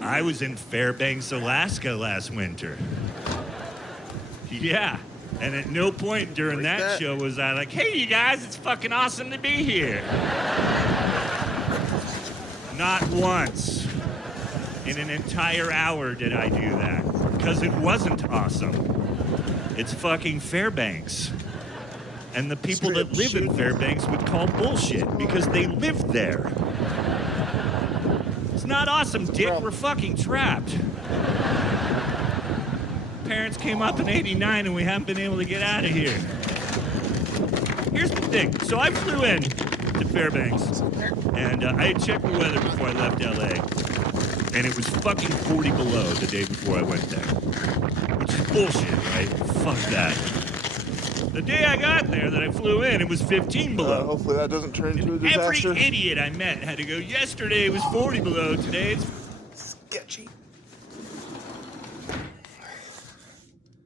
I was in Fairbanks, Alaska last winter. Yeah. And at no point during that show was I like, hey, you guys, it's fucking awesome to be here. Not once in an entire hour did I do that. Because it wasn't awesome. It's fucking Fairbanks. And the people that live in Fairbanks would call bullshit because they live there. It's not awesome, dick. We're fucking trapped. Parents came up in '89 and we haven't been able to get out of here. Here's the thing. So I flew in to Fairbanks and I had checked the weather before I left LA. And it was fucking 40 below the day before I went there. Which is bullshit, right? Fuck that. The day I got there that I flew in, it was 15 below. Hopefully that doesn't turn into a disaster. Every idiot I met had to go, yesterday it was 40 below, today it's